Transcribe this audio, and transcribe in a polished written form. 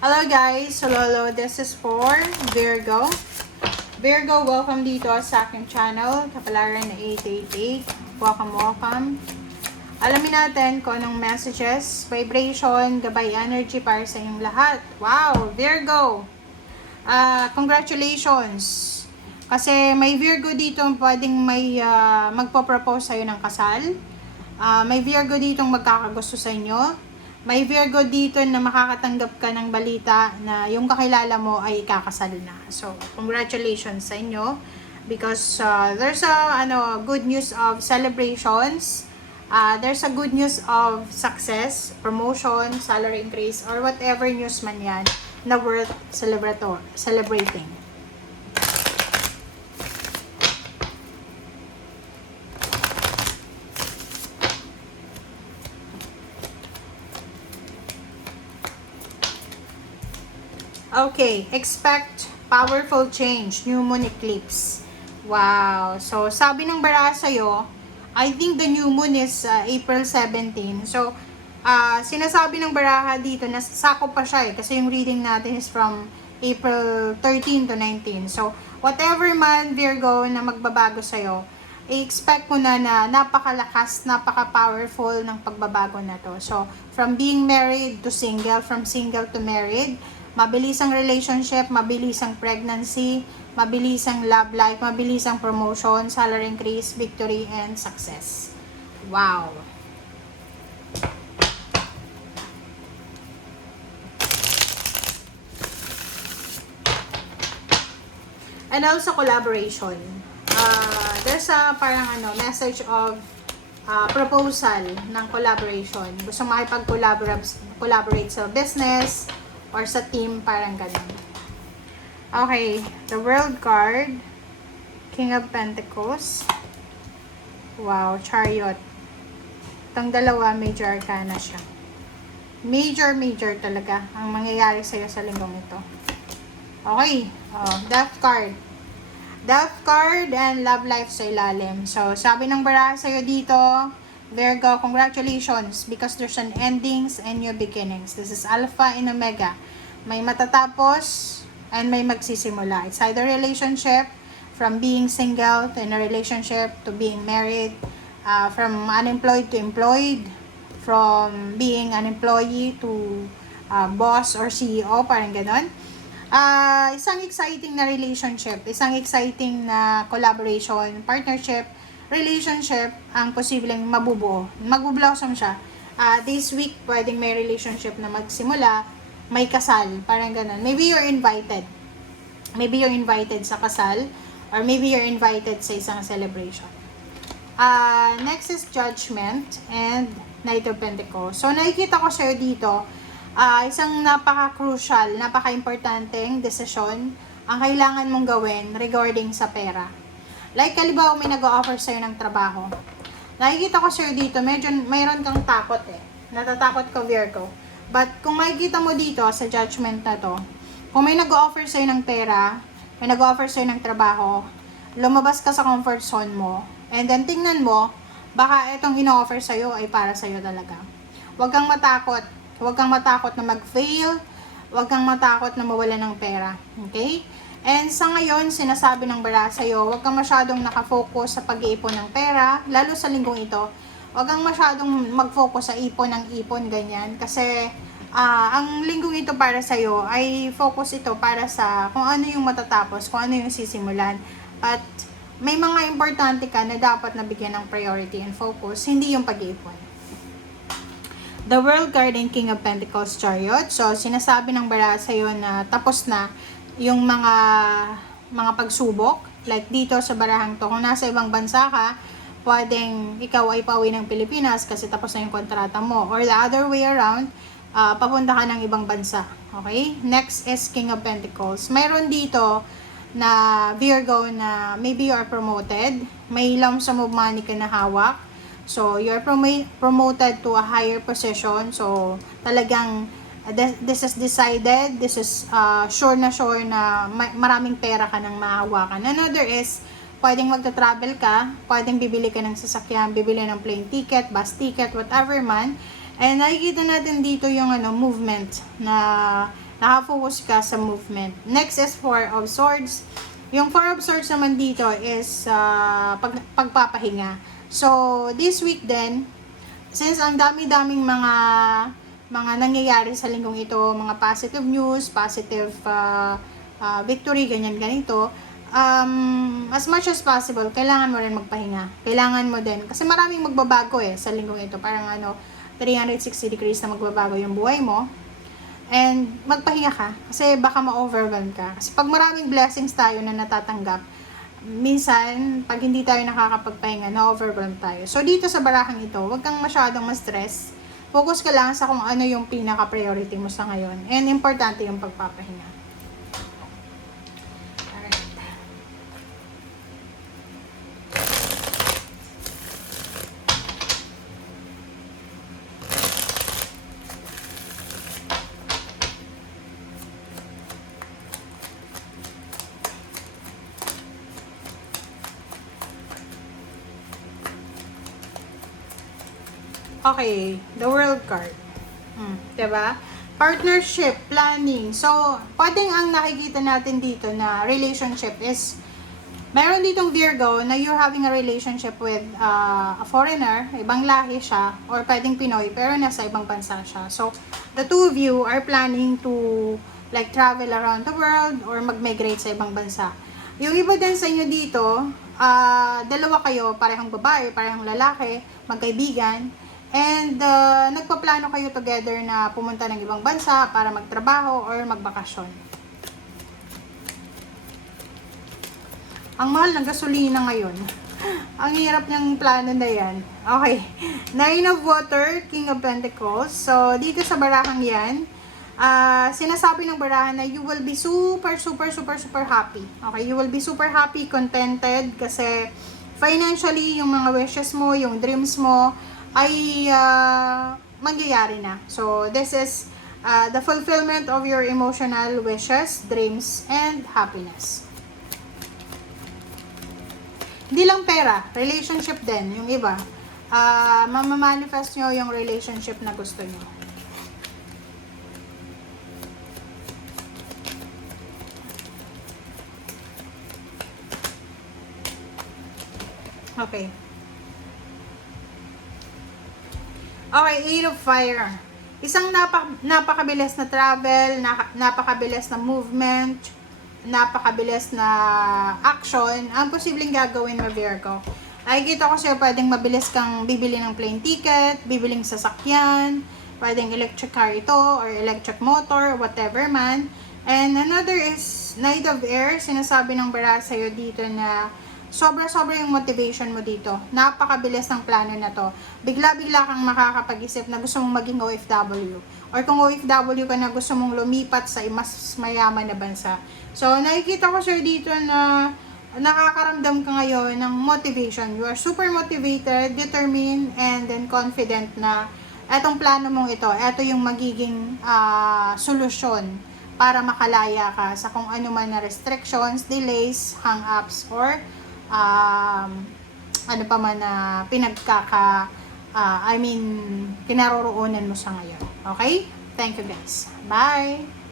Hello guys! Hello, this is for Virgo. Virgo, welcome dito sa aking channel, Kapalaran na 888. Welcome. Alamin natin kung anong messages, vibration, gabay energy para sa inyong lahat. Wow! Virgo! Congratulations! Kasi may Virgo dito pwedeng magpo-propose sa'yo ng kasal. May Virgo dito magkakagusto sa inyo. May Virgo dito na makakatanggap ka ng balita na yung kakilala mo ay ikakasal na. So, congratulations sa inyo because there's a good news of celebrations. There's a good news of success, promotion, salary increase, or whatever news man yan na worth celebrating. Okay, expect powerful change, new moon eclipse. Wow. So, sabi ng baraha sa'yo, I think the new moon is April 17. So, sinasabi ng baraha dito, nasako pa siya kasi yung reading natin is from April 13 to 19. So, whatever man, Virgo, na magbabago sa'yo, i-expect mo na napakalakas, napaka-powerful ng pagbabago na to. So, from being married to single, from single to married, mabilis ang relationship, mabilis ang pregnancy, mabilis ang love life, mabilis ang promotion, salary increase, victory, and success. Wow! And also collaboration. There's a parang message of proposal ng collaboration. Gusto makipag-collaborate sa business, or sa team, parang ganun. Okay, the World card, King of Pentacles. Wow, Chariot. Itong dalawa, major arcana siya. Major talaga ang mangyayari sa'yo sa linggong ito. Okay, Death card. Death card and love life sa ilalim. So, sabi ng baraha sa'yo dito, Virgo, congratulations because there's an endings and new beginnings. This is Alpha and Omega. May matatapos and may magsisimula. It's either relationship, from being single to in a relationship to being married, from unemployed to employed, from being an employee to boss or CEO, parang ganon. Isang exciting na relationship, isang exciting na collaboration, partnership, relationship ang posibleng mabubuo. Magbo-blossom siya. This week, pwedeng may relationship na magsimula, may kasal, parang ganun. Maybe you're invited. Maybe you're invited sa kasal, or maybe you're invited sa isang celebration. Next is Judgment and Knight of Pentacles. So, nakikita ko sa'yo dito, isang napaka-crucial, napaka-importanteng desisyon ang kailangan mong gawin regarding sa pera. Like, halimbawa may nag-o-offer sa'yo ng trabaho. Nakikita ko sa'yo dito, mayroon kang takot Natatakot ka, Virgo. But, kung makikita mo dito sa judgment na to, kung may nag-o-offer sa'yo ng pera, may nag-o-offer sa'yo ng trabaho, lumabas ka sa comfort zone mo, and then tingnan mo, baka itong ino-offer sa'yo ay para sa'yo talaga. Huwag kang matakot. Huwag kang matakot na mag-fail. Huwag kang matakot na mawala ng pera. Okay? And sa ngayon, sinasabi ng baraha sa'yo, huwag kang masyadong nakafocus sa pag-iipon ng pera, lalo sa linggong ito. Huwag kang masyadong mag-focus sa ipon ng ipon, ganyan. Kasi, ang linggong ito para sa'yo, ay focus ito para sa kung ano yung matatapos, kung ano yung sisimulan. At may mga importante ka na dapat nabigyan ng priority and focus, hindi yung pag-iipon. The World card and King of Pentacles Chariot. So, sinasabi ng baraha sa'yo na tapos na yung mga pagsubok, like dito sa barahang to, kung nasa ibang bansa ka, pwedeng ikaw ay pauwi ng Pilipinas kasi tapos na yung kontrata mo. Or the other way around, papunta ka ng ibang bansa. Okay? Next is King of Pentacles. Mayroon dito na Virgo na maybe you are promoted. May lump sum of money ka na hawak. So, you're promoted to a higher position. So, talagang this is decided, this is sure na maraming pera ka nang mahawakan. Another is, pwedeng magta-travel ka, pwedeng bibili ka ng sasakyan, bibili ng plane ticket, bus ticket, whatever man, And nakikita natin dito yung movement na nakafocus ka sa movement. Next is Four of Swords. Yung Four of Swords naman dito is pagpapahinga. So, this week din, since ang dami-daming mga nangyayari sa linggong ito, mga positive news, positive victory, ganyan-ganito, as much as possible, kailangan mo rin magpahinga. Kailangan mo din, kasi maraming magbabago sa linggong ito. Parang 360 degrees na magbabago yung buhay mo. And magpahinga ka, kasi baka ma-overwhelm ka. Kasi pag maraming blessings tayo na natatanggap, minsan, pag hindi tayo nakakapagpahinga, na-overwhelm tayo. So, dito sa barahang ito, huwag kang masyadong ma-stress. Focus ka lang sa kung ano yung pinaka-priority mo sa ngayon. And importante yung pagpapahinga. Okay, the World card. Diba? Partnership, planning. So, pwedeng ang nakikita natin dito na relationship is, meron ditong Virgo na you're having a relationship with a foreigner, ibang lahi siya, or pwedeng Pinoy, pero nasa ibang bansa siya. So, the two of you are planning to like travel around the world or mag-migrate sa ibang bansa. Yung iba din sa inyo dito, dalawa kayo, parehong babae, parehong lalaki, magkaibigan, and nagpaplano kayo together na pumunta ng ibang bansa para magtrabaho or magbakasyon. Ang mahal ng gasolina ngayon. Ang hirap ng plano na yan. Okay. Nine of Water, King of Pentacles. So, dito sa barahang yan, sinasabi ng barahan na you will be super happy. Okay? You will be super happy, contented, kasi financially, yung mga wishes mo, yung dreams mo, ay mangyayari na. So, this is the fulfillment of your emotional wishes, dreams, and happiness. Hindi lang pera, relationship din, yung iba. Mamamanifest nyo yung relationship na gusto nyo. Okay. Okay, Eight of Fire. Isang napakabilis na travel, napakabilis na movement, napakabilis na action ang posibleng gagawin mo, Virgo. Nakikita ko sa'yo, pwedeng mabilis kang bibili ng plane ticket, bibiling sasakyan, pwedeng electric car ito, or electric motor, whatever man. And another is Knight of Air. Sinasabi ng bara sa'yo dito na sobra-sobra yung motivation mo dito. Napakabilis ng plano na to. Bigla-bigla kang makakapag-isip na gusto mong maging OFW. Or kung OFW ka na, gusto mong lumipat sa mas mayaman na bansa. So, nakikita ko sir dito na nakakaramdam ka ngayon ng motivation. You are super motivated, determined, and then confident na etong plano mong ito, eto yung magiging solusyon para makalaya ka sa kung ano man na restrictions, delays, hang-ups, or ano pa man na kinaroroonan mo sa ngayon. Okay? Thank you guys. Bye!